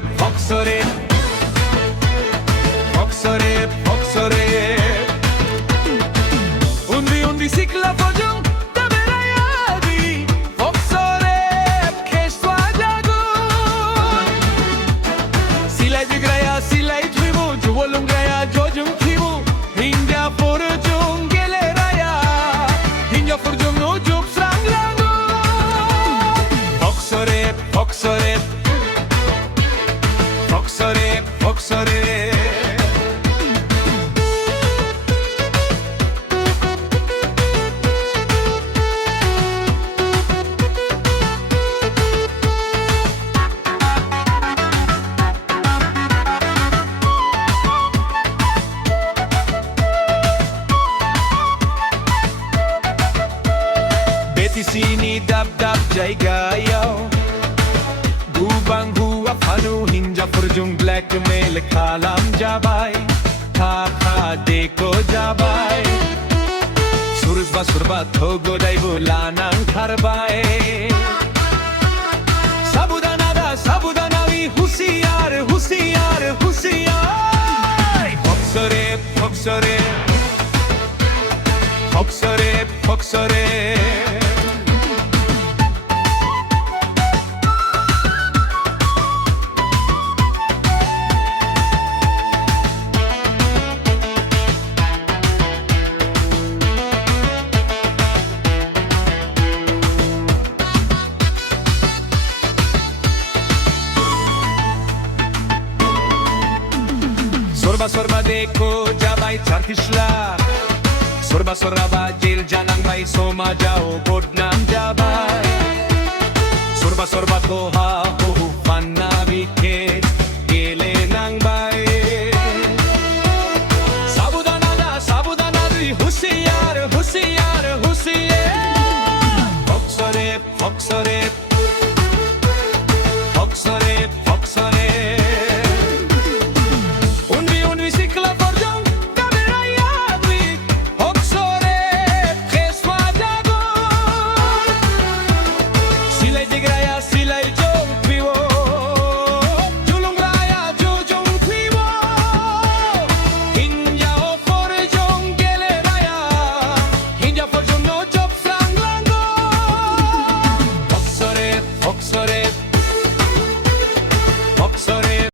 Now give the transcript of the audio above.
Pocso, Pocso, undi sikla fojung taberayadi Pocso kesto ajagun silai digraya silai thuimu jubolung graya jojung thimu hinja forjung gele raya hinja forjung no jup sang lagu Pocso, Pocso, Pocso, Pocso. Di sini dap jaigayaw Gubang hua panu hinja furjung blackmail kalam jabai Lak Dekojabai Swrba thogo daibo lanang kharbai Sabudanawi husiyar Pocso, Pocso, Pocso, Pocso. Swrba Dekojabai charkishla Swrba jil janang bai soma jao bodnam jabai Swrba koha ho fanna